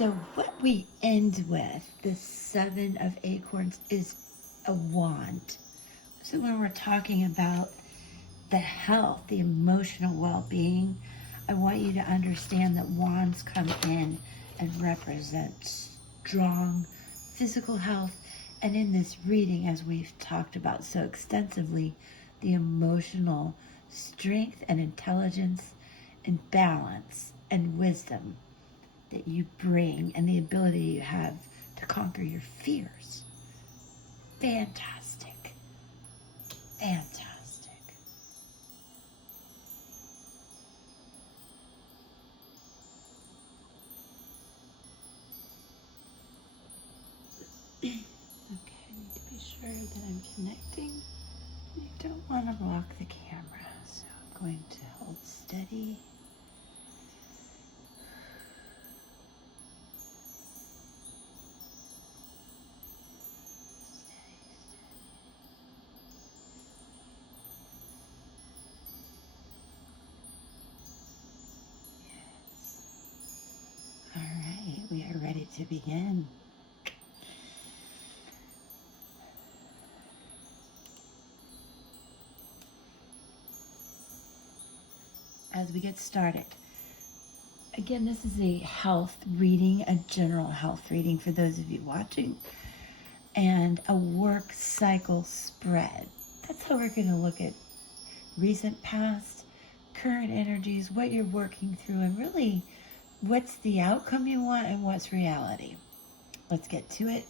So what we end with, the 7 of acorns, is a wand. So when we're talking about the health, the emotional well-being, I want you to understand that wands come in and represent strong physical health. And in this reading, as we've talked about so extensively, the emotional strength and intelligence and balance and wisdom that you bring and the ability you have to conquer your fears. Fantastic. Fantastic. Okay, I need to be sure that I'm connecting. I don't want to block the camera, so I'm going to hold steady. All right, we are ready to begin. As we get started, again, this is a health reading, a general health reading for those of you watching, and a work cycle spread. That's how we're going to look at recent past, current energies, what you're working through, and really what's the outcome you want and what's reality. Let's get to it.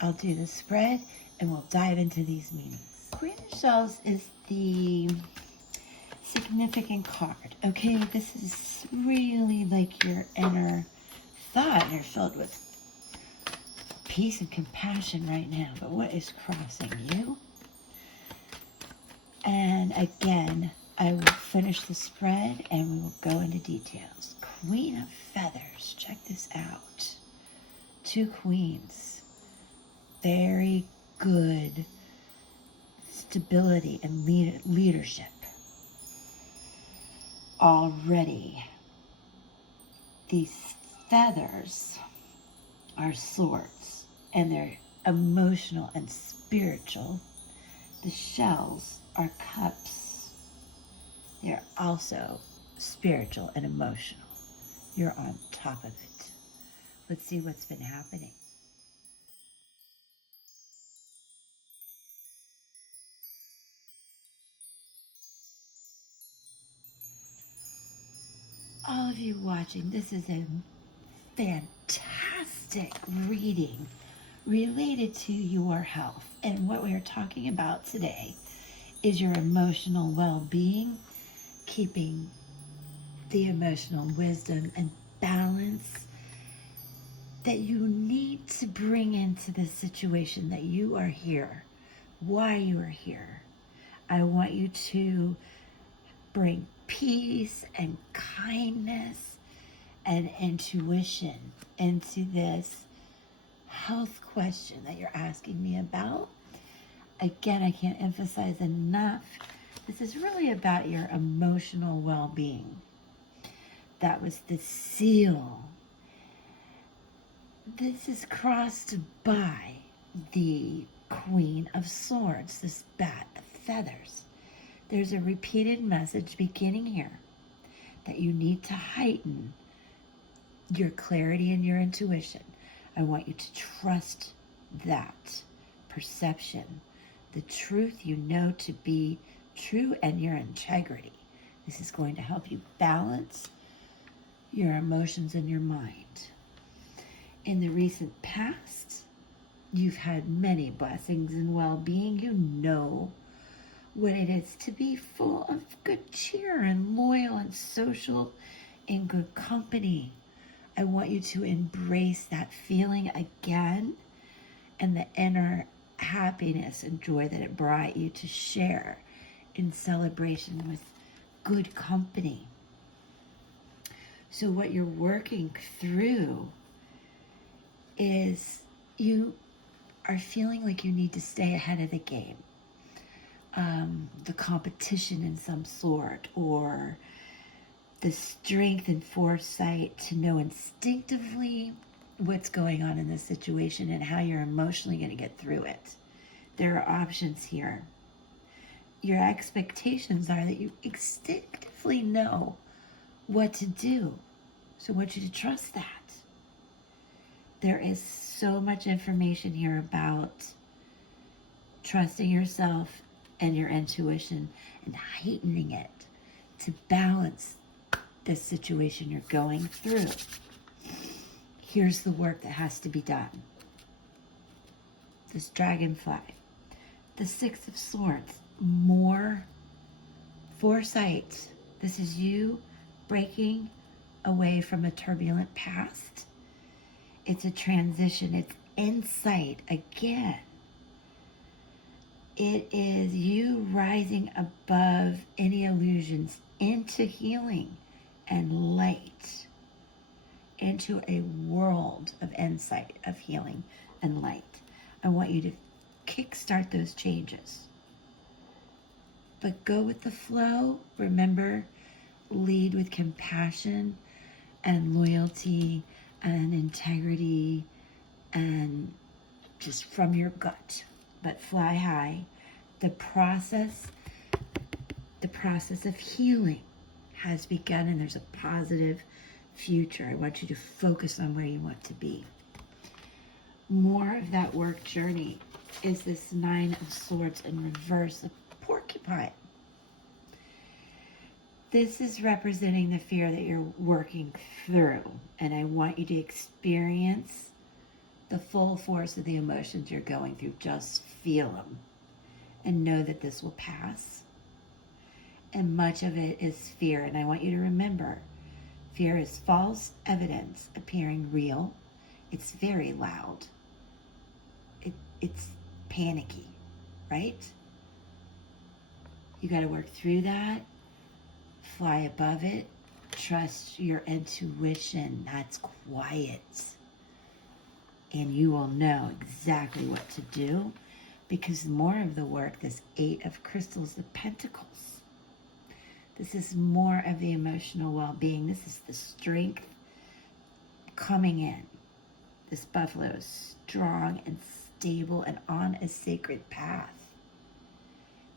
I'll do the spread and we'll dive into these meanings. Queen of Shells is the significant card. Okay, this is really like your inner thought. You're filled with peace and compassion right now, but what is crossing you? And again, I will finish the spread and we will go into details. Queen of Feathers, check this out. 2 queens, very good stability and leadership. Already, these feathers are swords and they're emotional and spiritual. The shells are cups. They're also spiritual and emotional. You're on top of it. Let's see what's been happening. All of you watching, this is a fantastic reading related to your health. And what we are talking about today is your emotional well-being, keeping the emotional wisdom and balance that you need to bring into the situation that you are here, why you are here. I want you to bring peace and kindness and intuition into this health question that you're asking me about. Again, I can't emphasize enough, this is really about your emotional well-being. That was the seal. This is crossed by the Queen of Swords, this bat of feathers. There's a repeated message beginning here that you need to heighten your clarity and your intuition. I want you to trust that perception, the truth you know to be true, and your integrity. This is going to help you balance your emotions and your mind. In the recent past, you've had many blessings and well-being. You know what it is to be full of good cheer and loyal and social in good company. I want you to embrace that feeling again and the inner happiness and joy that it brought you to share in celebration with good company. So what you're working through is you are feeling like you need to stay ahead of the game. The competition in some sort, or the strength and foresight to know instinctively what's going on in this situation and how you're emotionally going to get through it. There are options here. Your expectations are that you instinctively know what to do. So I want you to trust that. There is so much information here about trusting yourself and your intuition and heightening it to balance this situation you're going through. Here's the work that has to be done. This dragonfly, the Six of Swords, more foresight. This is you breaking away from a turbulent past. It's a transition. It's insight again. It is you rising above any illusions into healing and light, into a world of insight, of healing and light. I want you to kickstart those changes. But go with the flow. Remember, lead with compassion and loyalty and integrity and just from your gut, but fly high. The process of healing has begun, and there's a positive future. I want you to focus on where you want to be. More of that work journey is this Nine of Swords in reverse, a porcupine. This is representing the fear that you're working through, and I want you to experience the full force of the emotions you're going through. Just feel them and know that this will pass. And much of it is fear, and I want you to remember, fear is false evidence appearing real. It's very loud. It's panicky, right? You got to work through that. Fly above it. Trust your intuition. That's quiet. And you will know exactly what to do, because more of the work, this Eight of Crystals, the Pentacles. This is more of the emotional well-being. This is the strength coming in. This buffalo is strong and stable and on a sacred path.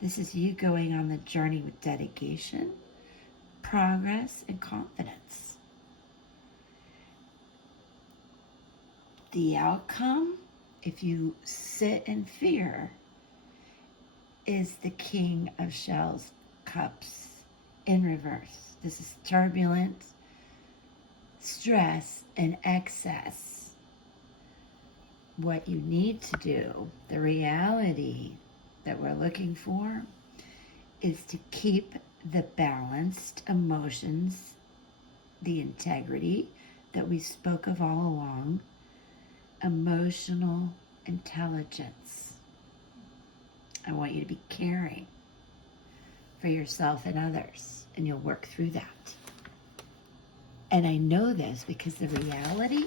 This is you going on the journey with dedication, progress, and confidence. The outcome, if you sit in fear, is the King of Shells, Cups in reverse. This is turbulent, stress, and excess. What you need to do, the reality that we're looking for, is to keep the balanced emotions, the integrity that we spoke of all along, emotional intelligence. I want you to be caring for yourself and others, and you'll work through that. And I know this because the reality,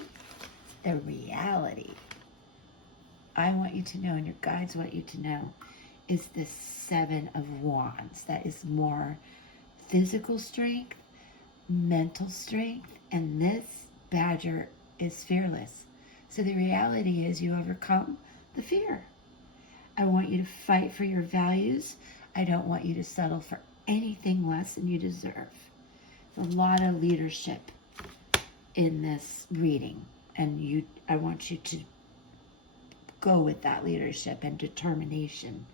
I want you to know, and your guides want you to know, is the Seven of Wands. That is more physical strength, mental strength, and this badger is fearless. So the reality is you overcome the fear. I want you to fight for your values. I don't want you to settle for anything less than you deserve. There's a lot of leadership in this reading, and I want you to go with that leadership and determination.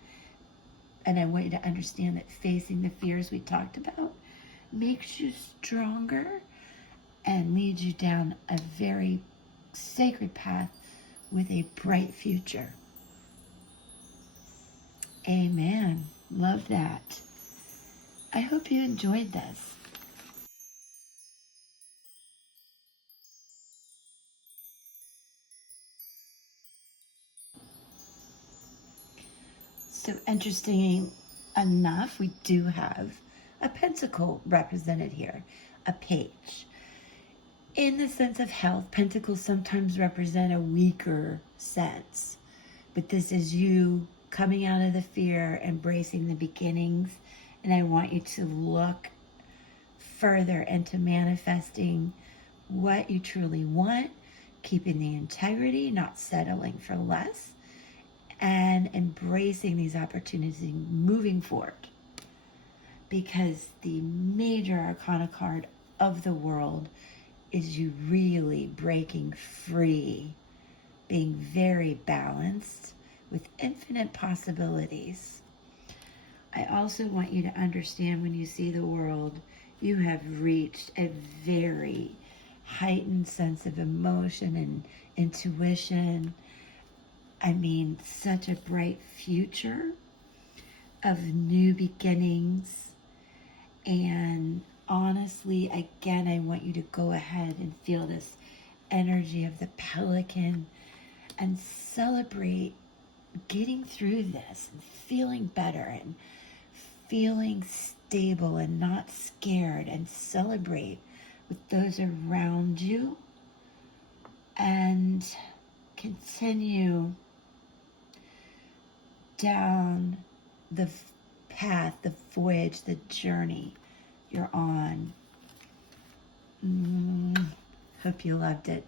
And I want you to understand that facing the fears we talked about makes you stronger and leads you down a very sacred path with a bright future. Amen. Love that. I hope you enjoyed this. So interesting enough, we do have a pentacle represented here, a page. In the sense of health, pentacles sometimes represent a weaker sense, but this is you coming out of the fear, embracing the beginnings, and I want you to look further into manifesting what you truly want, keeping the integrity, not settling for less, and embracing these opportunities, moving forward. Because the major arcana card of the world is you really breaking free, being very balanced with infinite possibilities. I also want you to understand, when you see the world, you have reached a very heightened sense of emotion and intuition. I mean, such a bright future of new beginnings. And honestly, again, I want you to go ahead and feel this energy of the pelican and celebrate getting through this and feeling better and feeling stable and not scared, and celebrate with those around you, and continue down the path, the voyage, the journey you're on. Hope you loved it.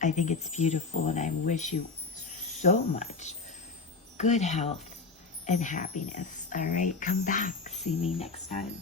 I think it's beautiful, and I wish you so much good health and happiness. All right, come back. See me next time.